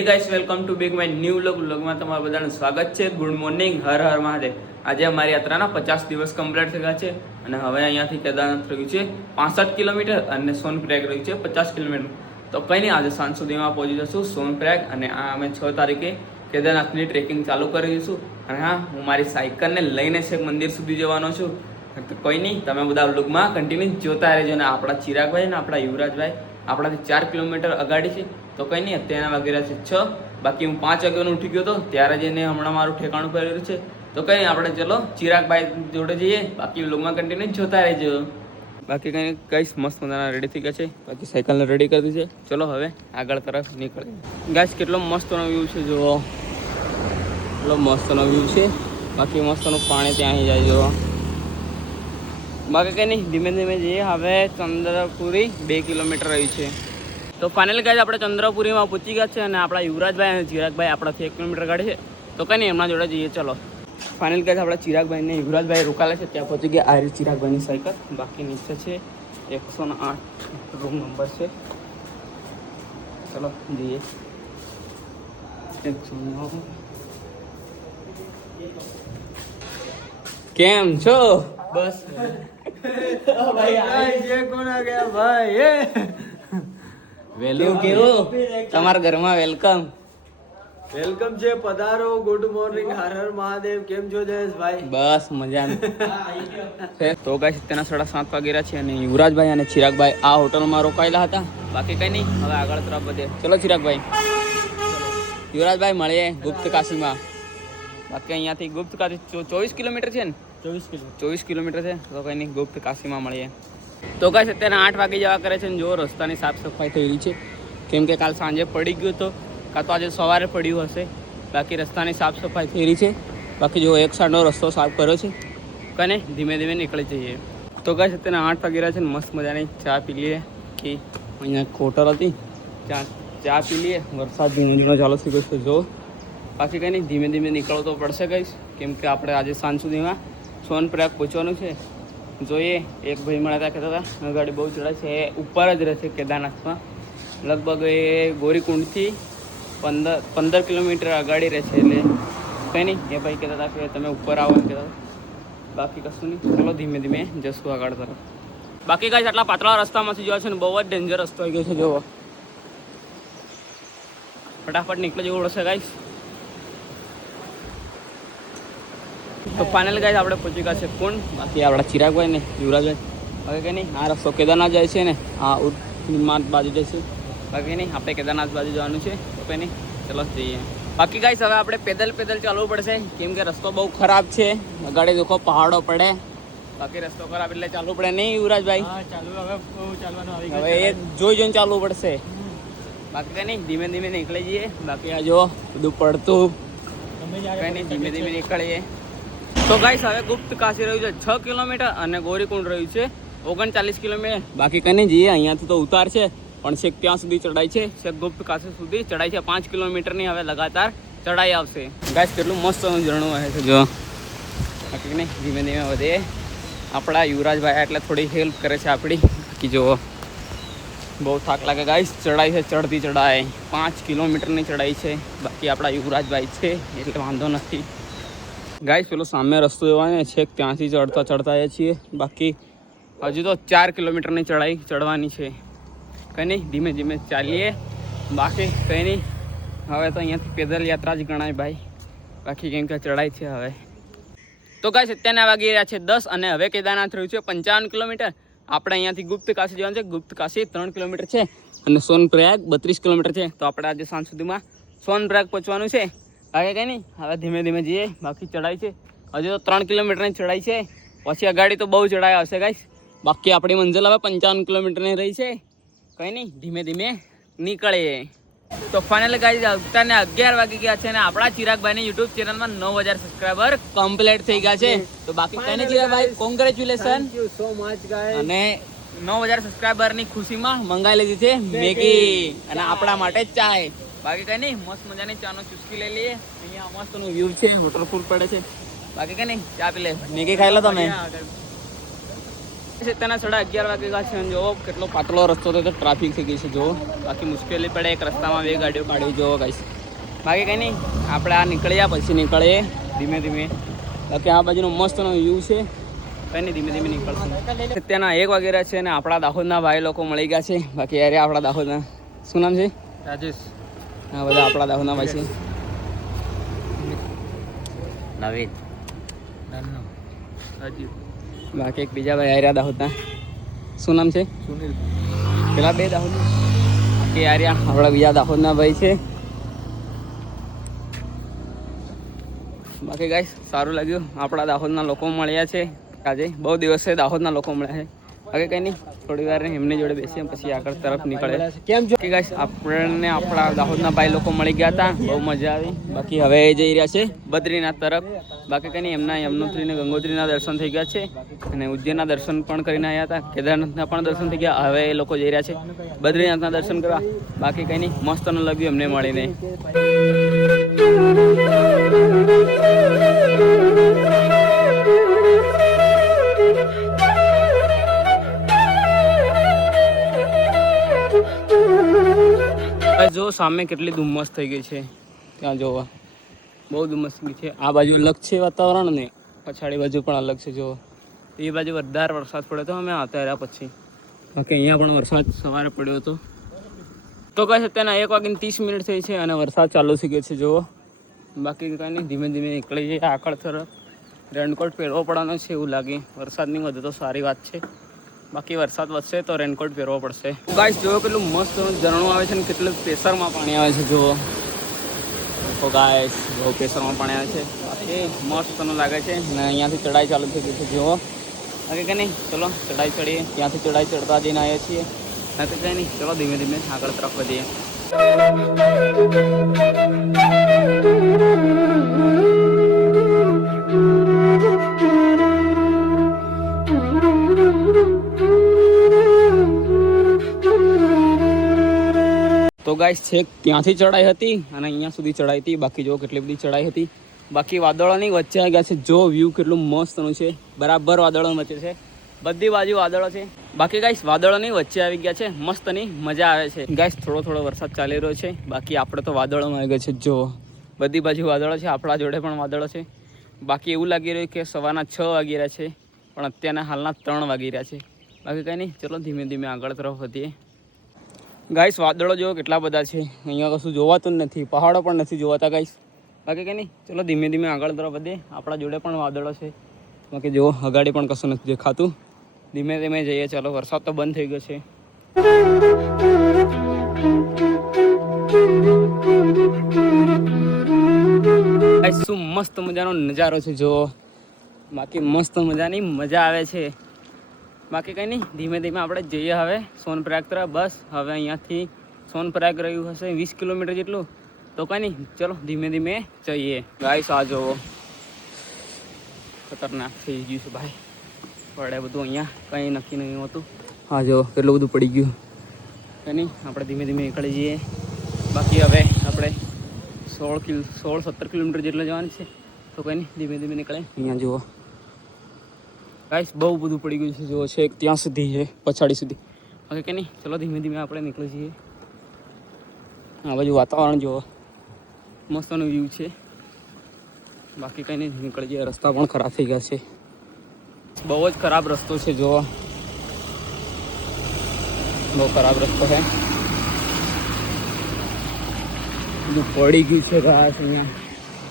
Hey guys welcome to big my new vlog લગમાં તમારું બધાનું સ્વાગત છે. Good morning Har Har Mahadev. આજે અમારી યાત્રાના પચાસ દિવસ કમ્પ્લીટ થયા છે અને હવે અહીંયાથી કેદારનાથ રહ્યું છે. પાસઠ કિલોમીટર અને સોનપ્રયાગ રહ્યું છે, પચાસ કિલોમીટર તો કંઈ નહીં, આજે સાંજ સુધીમાં પહોંચી જશું સોનપ્રયાગ અને આ અમે છ તારીખે કેદારનાથની ટ્રેકિંગ ચાલુ કરી દઈશું. અને હા, હું મારી સાયકલને લઈને છેક મંદિર સુધી જવાનો છું. તો કોઈ નહીં, તમે બધા લુકમાં કન્ટિન્યુ જોતા રહેજો. અને આપણા ચિરાગભાઈ ને આપણા યુવરાજભાઈ આપણાથી ચાર કિલોમીટર અગાડી છે. તો કંઈ નહીં અત્યારના વાગેરા છે છ. બાકી હું પાંચ વાગ્યાનો ઉઠી ગયો હતો ત્યારે જઈને હમણાં મારું ઠેકાણું કરેલું છે. તો કંઈ નહીં, આપણે ચલો, ચિરાગભાઈ જોડે જઈએ. બાકી વ્લોગમાં કન્ટિન્યુ જોતા રહેજો. બાકી કંઈ કઈશ, મસ્ત મજાના રેડી થઈ ગયા છે. બાકી સાયકલને રેડી કરી છે. ચલો હવે આગળ તરફ નીકળીએ. ગાઈસ કેટલો મસ્તનો વ્યૂ છે, જુઓ. કેટલો મસ્તનો વ્યૂ છે. બાકી મસ્તનું પાણી ત્યાં જાય, જુઓ. બાકી કંઈ નહીં, ધીમે ધીમે જઈએ. હવે ચંદ્રપુરી બે કિલોમીટર રહ્યું છે. તો ફાઇનલ ગાઈઝ આપણે ચંદ્રપુરીમાં પહોંચી ગયા છે અને આપણા યુવરાજભાઈ અને ચિરાગભાઈ આપણાથી એક કિલોમીટર કાઢે છે. તો કંઈ નહીં, એમના જોડે જઈએ, ચલો. ફાઇનલ ગાઈઝ આપણા ચિરાગભાઈ ને યુવરાજભાઈ રોકાલે છે, ત્યાં પહોંચી ગયા આ ચિરાગભાઈની સાયકલ. બાકી નીચે છે એકસો આઠ રૂમ નંબર છે. ચલો, જઈએ. કેમ છો? બસ. વેલકમ કેવું તમારા ઘરમાં વેલકમ વેલકમ છે પધારો ગુડ મોર્નિંગ હર હર મહાદેવ કેમ છો જયેશભાઈ? બસ મજા તો ગાઈસ તેના સાડા સાત વાગેરા છે અને યુવરાજભાઈ અને ચિરાગભાઈ આ હોટલમાં રોકાયેલા હતા. બાકી કઈ નહીં હવે આગળ તરફ વધે. ચલો ચિરાગભાઈ. યુવરાજભાઈ મળીએ ગુપ્ત કાશીમાં. બાકી અહીંયાથી ગુપ્ત કાશી ચોવીસ કિલોમીટર છે ને? ચોવીસ કિલો ચોવીસ કિલોમીટર છે તો કંઈ નહીં ગુપ્ત કાશીમાં મળીએ. તો કાંઈ અત્યારે આઠ વાગે જવા કરે છે ને જો રસ્તાની સાફ સફાઈ થઈ રહી છે. કેમ કે કાલ સાંજે પડી ગયું તો, કાં તો આજે સવારે પડ્યું હશે. બાકી રસ્તાની સાફ સફાઈ થઈ રહી છે. બાકી જો એક સાઈડનો રસ્તો સાફ કર્યો છે. કને ધીમે ધીમે નીકળી જઈએ. તો કાંઈ અત્યારે આઠ વાગે રહ્યા છે ને મસ્ત મજાની ચા પી લઈએ. કે અહીંયા હોટલ હતી. ચા ચા પી લઈએ. વરસાદ ધીમે ધીમે ચાલુ થઈ ગયો છે જો બાકી કંઈ નહીં, ધીમે ધીમે નીકળવું તો પડશે કંઈ કેમ કે આપણે આજે સાંજ સુધીમાં સોનપ્રયાગ પહોંચવાનું છે. જોઈએ. એક ભાઈ મળ્યા હતા, કહેતા હતા ગાડી બહુ ચડે છે. એ ઉપર જ રહે છે કેદારનાથમાં. લગભગ એ ગોરીકુંડથી પંદર પંદર કિલોમીટર આગાડી રહે છે એટલે કંઈ નહીં. એ ભાઈ કહેતા હતા કે તમે ઉપર આવો એમ કહેતા બાકી કશું નહીં. ચાલો ધીમે ધીમે જશું આગળ તરફ. બાકી કાંઈ આટલા પાતળા રસ્તામાંથી જોવા છે ને, બહુ જ ડેન્જર રસ્તો આવી ગયો છે જોવો ફટાફટ નીકળી જવું પડશે ગાઈશ તો ફાઇનલ ગાઈઝ આપણે પહોંચી ગયા છે કોણ? બાકી આપણા ચિરાગભાઈ ને યુવરાજભાઈ. હવે કે નહીં આ રસ્તો કેદારનાથ જાય છે ને આ ઉન્માદ બાજુ જઈશું બાકી નહીં આપણે કેદારનાથ બાજુ જવાનું છે. તો કંઈ નહીં ચલો જઈએ. બાકી ગાઈસ હવે આપણે પેદલ પેદલ ચાલવું પડશે. કેમ કે રસ્તો બહુ ખરાબ છે. ગાડી દુખો પહાડો પડે. બાકી રસ્તો ખરાબ એટલે ચાલવું પડે નહીં યુવરાજભાઈ? હવે ચાલવાનું હવે એ જોઈ જોઈને ચાલવું પડશે. બાકી કઈ નહીં ધીમે ધીમે નીકળી જઈએ. બાકી આ જો બધું પડતું. કઈ નહીં ધીમે ધીમે નીકળીએ. તો ગાઈસ હવે ગુપ્ત કાશી રહ્યું છે છ કિલોમીટર અને ગોરીકુંડ રહ્યું છે. ઓગણચાલીસ કિલોમીટર. બાકી કઈ નહીં, જઈએ, અહીંયાથી તો ઉતાર છે. પણ છેક ત્યાં સુધી ચડાઈ છે. છેક ગુપ્ત કાશી સુધી ચડાઈ છે. પાંચ કિલોમીટરની હવે લગાતાર ચડાઈ આવશે. ગાઈસ કેટલું મસ્ત ઝરણું રહે છે, જો. બાકી નહીં, ધીમે ધીમે વધે. આપણા યુવરાજભાઈ એટલે થોડી હેલ્પ કરે છે આપણી. બાકી જો બહુ થાક લાગે. ગાઈસ ચડાઈ છે ચડતી ચડાઈ પાંચ કિલોમીટરની ચડાઈ છે. બાકી આપણા યુવરાજભાઈ છે, એટલે વાંધો નથી. ગાઈસ, પેલો સામે રસ્તો જોવાય ને છેક ત્યાંથી ચડતા ચડતા આવીએ છીએ. બાકી હજુ તો ચાર કિલોમીટરની ચડાઈ ચડવાની છે. કંઈ નહીં, ધીમે ધીમે ચાલીએ. બાકી કંઈ નહીં, હવે તો અહીંયાથી પેદલ યાત્રા જ ગણાય ભાઈ. બાકી કેમ કે ચડાઈ છે હવે. તો ગાઈસ, અત્યારના વાગી રહ્યા છે દસ અને હવે કેદારનાથ રહ્યું છે પંચાવન કિલોમીટર. આપણે અહીંયાથી ગુપ્ત કાશી જવાનું છે. ગુપ્ત કાશી ત્રણ કિલોમીટર છે અને સોનપ્રયાગ બત્રીસ કિલોમીટર છે. તો આપણે આજે સાંજ સુધીમાં સોનપ્રયાગ પહોંચવાનું છે. બાકી કંઈ નહીં હવે ધીમે ધીમે જઈએ બાકી ચડાઈ છે. હજુ તો ત્રણ કિલોમીટરની ચડાઈ છે પછી અગાડી તો બહુ ચડાઈ આવશે ગાઈશ બાકી આપણી મંજિલ હવે પંચાવન કિલોમીટરની રહી છે. કંઈ નહીં ધીમે ધીમે નીકળીએ. તો ફાઇનલ ગાઈસ અત્યારે અગિયાર વાગી ગયા છે અને આપણા ચિરાગભાઈની યુટ્યુબ ચેનલમાં નવ હજાર સબસ્ક્રાઈબર કમ્પ્લીટ થઈ ગયા છે. તો બાકી કઈ નહીં ચિરાગભાઈ કોંગ્રેચ્યુલેશન સો મચ અને નવ હજાર સબસ્ક્રાઈબરની ખુશીમાં મંગાવી લીધી છે મેગી અને આપણા માટે ચાય. બાકી કઈ નહીં મસ્ત મજાની ચાનો ચુસ્કી લઈ લઈએ. અહીંયા મસ્તનું વ્યૂ છે વોટરફોલ પડે છે. બાકી કઈ નહીં ચા પી લે. મેગી ખાઈ લો તમે. તેના સાડા અગિયાર વાગે ગયા છે અને જોવો કેટલો પાતળો રસ્તો હતો તો ટ્રાફિક થઈ ગઈ છે જોવો બાકી મુશ્કેલી પડે એક રસ્તામાં બે ગાડીઓ કાઢી જોવો કઈ બાકી કંઈ નહીં આપણે આ નીકળ્યા પછી નીકળીએ ધીમે ધીમે. બાકી આ બાજુનો મસ્તનો વ્યૂ છે. કંઈ નહીં ધીમે ધીમે નીકળશું. ત્યાંના એક વાગેરા છે અને આપણા દાહોદના ભાઈ લોકો મળી ગયા છે. બાકી યારે આપણા દાહોદના. શું નામ છે? રાજેશ. હા બધા આપણા દાહોદના ભાઈ છે. નવીન. બાકી એક બીજા ભાઈ આર્યા દાહોદના. શું નામ છે? સુનિલ. પેલા બે દાહોદ બાકી આર્યા આપણા બીજા દાહોદના ભાઈ છે. બાકી ગાય સારું લાગ્યું. આપણા દાહોદના લોકો મળ્યા છે. આજે બહુ દિવસે દાહોદના લોકો મળ્યા છે. બાકી કંઈ નહીં થોડી વાર એમની જોડે બેસીએ પછી આગળ તરફ નીકળે. કેમ છો? કે ગાઈસ આપણને આપણા દાહોદના ભાઈ લોકો મળી ગયા હતા. બહુ મજા આવી. બાકી હવે જઈ રહ્યા છે બદ્રીનાથ તરફ. બાકી કંઈ નહીં એમના યમનોત્રી ને ગંગોત્રીના દર્શન થઈ ગયા છે. અને ઉજ્જૈનના દર્શન પણ કરીને આવ્યા હતા. કેદારનાથના પણ દર્શન થઈ ગયા. હવે એ લોકો જઈ રહ્યા છે બદ્રીનાથના દર્શન કરવા. બાકી કંઈ નહીં મસ્તનું લાગ્યું એમને મળીને. જો સામે કેટલી ધુમ્મસ થઈ ગઈ છે. ત્યાં જોવા. બહુ ધુમ્મસ થઈ ગઈ છે. આ બાજુ અલગ છે વાતાવરણ ને પછાડી બાજુ પણ અલગ છે, જોવા. એ બાજુ વધારે વરસાદ પડ્યો તો અમે આવતા રહ્યા પછી. ઓકે અહીંયા પણ વરસાદ સવારે પડ્યો હતો. તો કહે છે તેના એક વાગીને ત્રીસ મિનિટ થઈ છે અને વરસાદ ચાલુ થઈ ગયો છે જુઓ બાકી કાંઈ નહીં, ધીમે ધીમે નીકળી જઈએ આગળ તરફ. રેનકોટ પહેરવો પડવાનો છે એવું લાગે. વરસાદની વધુ તો સારી વાત છે. બાકી વરસાદ વધશે તો રેનકોટ પહેરવો પડશે. ગાઈસ જોયો કેટલું મસ્ત ઝરણું આવે છે ને કેટલું પ્રેશરમાં પાણી આવે છે, જુઓ. તો ગાઈસ બહુ પ્રેશરમાં પાણી આવે છે. બાકી મસ્ત મસ્તનું લાગે છે. અને અહીંયાથી ચડાઈ ચાલુ થઈ ગઈ છે, જુઓ. બાકી કંઈ નહીં? ચલો ચડાઈ ચડીએ. ત્યાંથી ચડાઈ ચડતા જઈને આવ્યા છીએ. તો કંઈ નહીં? ચલો, ધીમે ધીમે આગળ તરફ વધીએ. તો ગાઈસ છેક ત્યાંથી ચડાઈ હતી અને અહીંયા સુધી ચડાઈ હતી. બાકી જો કેટલી બધી ચડાઈ હતી. બાકી વાદળોની વચ્ચે આવી ગયા છે. જો વ્યૂ કેટલું મસ્તનું છે. બરાબર વાદળો વચ્ચે છે. બધી બાજુ વાદળો છે. બાકી ગાઈસ વાદળોની વચ્ચે આવી ગયા છે. મસ્તની મજા આવે છે. ગાઈસ થોડો થોડો વરસાદ ચાલી રહ્યો છે. બાકી આપણે તો વાદળોમાં આવી ગયા છે. જો, બધી બાજુ વાદળો છે. આપણા જોડે પણ વાદળો છે. બાકી એવું લાગી રહ્યું કે સવારના છ વાગી રહ્યા છે. પણ અત્યારના હાલના ત્રણ વાગી રહ્યા છે. બાકી કંઈ નહીં. ચલો ધીમે ધીમે આગળ તરફ વધીએ. ગાઈસ વાદળો જો કેટલા બધા છે. અહીંયા કશું જોવાતું નથી. પહાડો પણ નથી જોવાતા ગાઈસ બાકી કે નહીં, ચલો ધીમે ધીમે આગળ તરફ વધે આપણા જોડે પણ વાદળો છે. બાકી જો અગાડી પણ કશું નથી દેખાતું. ધીમે ધીમે જઈએ, ચાલો. વરસાદ તો બંધ થઈ ગયો છે. શું મસ્ત મજાનો નજારો છે જો બાકી મસ્ત મજાની મજા આવે છે. બાકી કંઈ નહીં, ધીમે ધીમે આપણે જઈએ હવે સોનપ્રયાગ તરફ. બસ, હવે અહીંયાથી સોનપ્રયાગ રહ્યું હશે વીસ કિલોમીટર જેટલું. તો કંઈ નહીં, ચલો ધીમે ધીમે જઈએ. ગાઈસ આ જોવો ખતરનાક થઈ ગયું છે ભાઈ. પડે બધું અહીંયા, કંઈ નક્કી નહીં હોતું. હા જો કેટલું બધું પડી ગયું. કંઈ નહીં, આપણે ધીમે ધીમે નીકળી જઈએ. બાકી હવે આપણે સોળ કિલો, સોળ સત્તર કિલોમીટર જેટલા જવાનું છે. તો કંઈ નહીં, ધીમે ધીમે નીકળે. અહીંયા જુઓ. ગાઈસ બહુ બધું પડી ગયું છે જો છે ત્યાં સુધી છે, પછાડી સુધી. ઓકે કે નહીં? ચલો, ધીમે ધીમે આપણે નીકળી જઈએ. આ બાજુ વાતાવરણ જુઓ. મસ્તનો વ્યૂ છે. બાકી કંઈ નહીં, નીકળી જઈએ. રસ્તા પણ ખરાબ થઈ ગયા છે. બહુ જ ખરાબ રસ્તો છે જો બહુ ખરાબ રસ્તો છે. બધું પડી ગયું છે ઘાસ અહીંયા.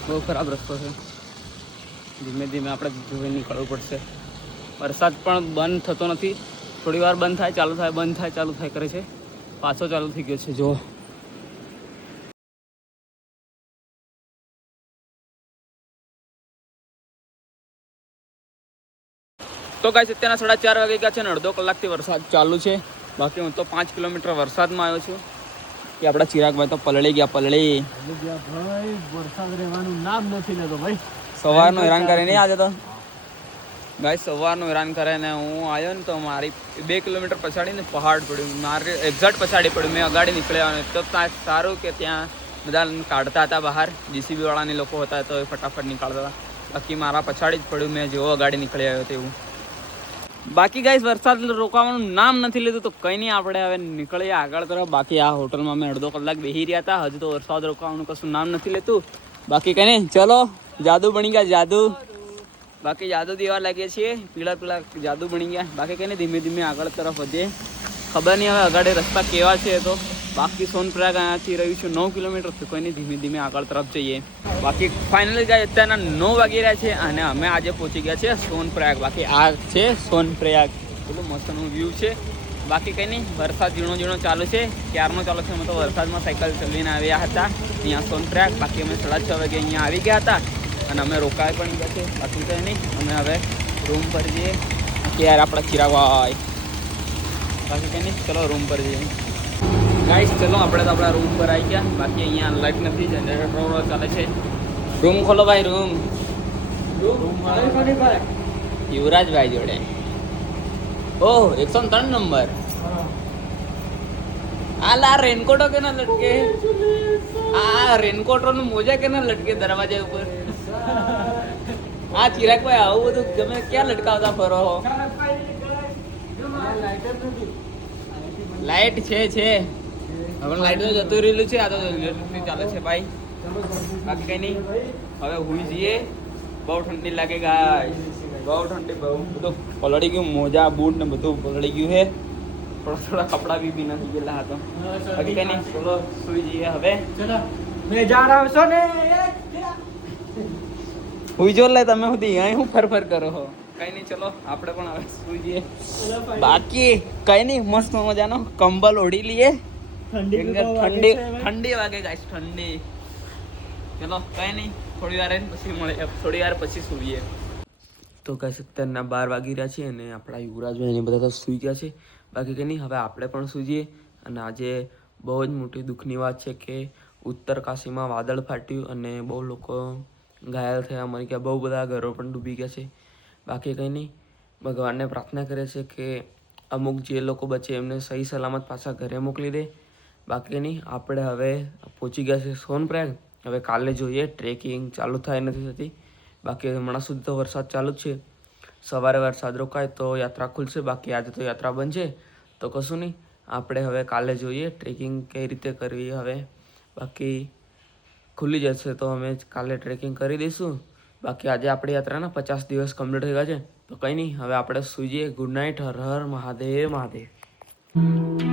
બહુ ખરાબ રસ્તો છે. ધીમે ધીમે આપણે જોઈ નીકળવું પડશે. વરસાદ પણ બંધ થતો નથી. થોડી વાર બંધ થાય ચાલુ થાય બંધ થાય ચાલુ થાય કરે છે. પાછો ચાલુ થઈ ગયો છે જો તો કાંઈ અત્યારના સાડા ચાર વાગે ગયા છે ને અડધો કલાકથી વરસાદ ચાલુ છે. બાકી હું તો પાંચ કિલોમીટર વરસાદમાં આવ્યો છું. કે આપણા ચિરાગભાઈ તો પલળી ગયા પલળી. ભાઈ વરસાદ રહેવાનું નામ નથી લેતો ભાઈ. સવારનો હેરાન કરે નહીં આજે તો. ગાય સવારનું હેરાન કરે ને હું આવ્યો ને તો મારી બે કિલોમીટર પછાડીને પહાડ પડ્યું. મારે એક્ઝેક્ટ પછાડી પડ્યું. મેં અગાડી નીકળ્યા તો સારું કે ત્યાં બધા કાઢતા હતા બહાર. જીસીબી વાળાની લોકો હતા તો એ ફટાફટ નીકાળતા હતા. બાકી મારા પછાડી જ પડ્યું. મેં જેવો અગાડી નીકળી આવ્યો તેવું બાકી ગાઈસ વરસાદ રોકાવાનું નામ નથી લીધું તો કંઈ નહીં. આપણે હવે નીકળીએ આગળ તરફ. બાકી આ હોટલમાં અમે અડધો કલાક બેસી રહ્યા હતા. હજુ તો વરસાદ રોકાવાનું કશું નામ નથી લેતું. બાકી કંઈ નહીં. ચલો, જાદુ બની ગયા. જાદુ. બાકી જાદુ દેવા લાગીએ છીએ પીળા પીળા જાદુ બની ગયા. બાકી કઈ નહીં ધીમે ધીમે આગળ તરફ વધીએ ખબર નહીં હવે આગળ રસ્તા કેવા છે તો. બાકી સોનપ્રયાગ અહીંયાથી રહ્યું છે નવ કિલોમીટર. છે કોઈ નહીં ધીમે ધીમે આગળ તરફ જઈએ. બાકી ફાઇનલી ગાય અત્યારના નવ વાગી રહ્યા છે અને અમે આજે પહોંચી ગયા છે સોનપ્રયાગ બાકી આ છે સોનપ્રયાગ એટલું મસ્તનું વ્યૂ છે. બાકી કંઈ નહીં વરસાદ ઝીણો ઝીણો ચાલુ છે. ક્યારનો ચાલુ છે? અમે તો વરસાદમાં સાયકલ ચલાવીને આવ્યા હતા. અહીંયા સોનપ્રયાગ બાકી અમે સાડા છ વાગે અહીંયા આવી ગયા હતા. અને અમે રોકાય પણ ગયા છે બાકી કંઈ નહીં. અમે હવે રૂમ પર જઈએ. કે યાર આપણા ચિરાગભાઈ બાકી કંઈ નહીં ચલો રૂમ પર જઈએ. ગાઈસ ચલો આપણે તો આપણા રૂમ પર આવી ગયા. બાકી અહીંયા લાઈટ નથી જનરેટર ચાલે છે. રૂમ ખોલો ભાઈ રૂમ યુવરાજભાઈ જોડે. ઓહ એકસો ત્રણ નંબર આ લા રેનકોટો કે ના લટકે આ રેનકોટો નું મોજા કે ના લટકે દરવાજા ઉપર? આ ચિરાગ ભાઈ આવું બધું તમે ક્યાં લટકાવતા ફરો? હો લાઈટ છે છે. હવે લાઈટ તો જતું રહેલું છે આ તો ઇલેક્ટ્રિસિટી ચાલે છે ભાઈ. બાકી કઈ નહીં. હવે હુઈ જઈએ. બહુ ઠંડી લાગે ગાય બહુ ઠંડી બહુ. બધું પલળી ગયું મોજા બૂટ ને બધું પલળી ગયું છે. થોડા થોડા કપડા બી ભીના થઈ ગયેલા હતા. બાકી કઈ નહીં. ચલો. સુઈ જઈએ હવે. મેં જા રહા છું ને? હુઈ જો લે તમે સુધી અહીં હું ફર ફર કરો હો. કઈ નહીં ચલો આપણે પણ હવે સુઈ જઈએ. બાકી કઈ નહીં મસ્ત મજાનો કંબલ ઓઢી લઈએ. ઠંડી ઠંડી વાગે ગાઈસ ઠંડી. ચલો કઈ નહીં થોડી વાર પછી મળે થોડી વાર પછી સૂઈએ. તો કહી છે ના બાર વાગી રહ્યા છે અને આપણા યુવરાજભાઈ ને બધા તો સૂઈ ગયા છે. બાકી કે નહીં હવે આપણે પણ સૂજીએ અને આજે બહુ જ મોટી દુઃખની વાત છે કે ઉત્તર કાશીમાં વાદળ ફાટ્યું અને બહુ લોકો ઘાયલ થયા. મરી ગયા બહુ બધા ઘરો પણ ડૂબી ગયા છે. બાકી કંઈ નહીં. ભગવાનને પ્રાર્થના કરે છે કે અમુક જે લોકો બચે એમને સહી સલામત પાછા ઘરે મોકલી દે. બાકી નહીં, આપણે હવે પહોંચી ગયા છે સોનપ્રયાગ હવે કાલે જોઈએ, ટ્રેકિંગ ચાલુ થાય નથી થતી. બાકી હમણાં સુધી તો વરસાદ ચાલુ જ છે. સવારે વરસાદ રોકાય તો યાત્રા ખુલશે. બાકી આજે તો યાત્રા બંધ છે. તો કશું નહીં. આપણે હવે કાલે જોઈએ, ટ્રેકિંગ કઈ રીતે કરવી હવે. બાકી ખુલ્લી જશે તો અમે કાલે ટ્રેકિંગ કરી દઈશું. બાકી આજે આપણી યાત્રાના પચાસ દિવસ કમ્પ્લીટ થઈ ગયા છે. તો કંઈ નહીં, હવે આપણે સૂઈએ. Good night Har Har Mahadev Mahadev.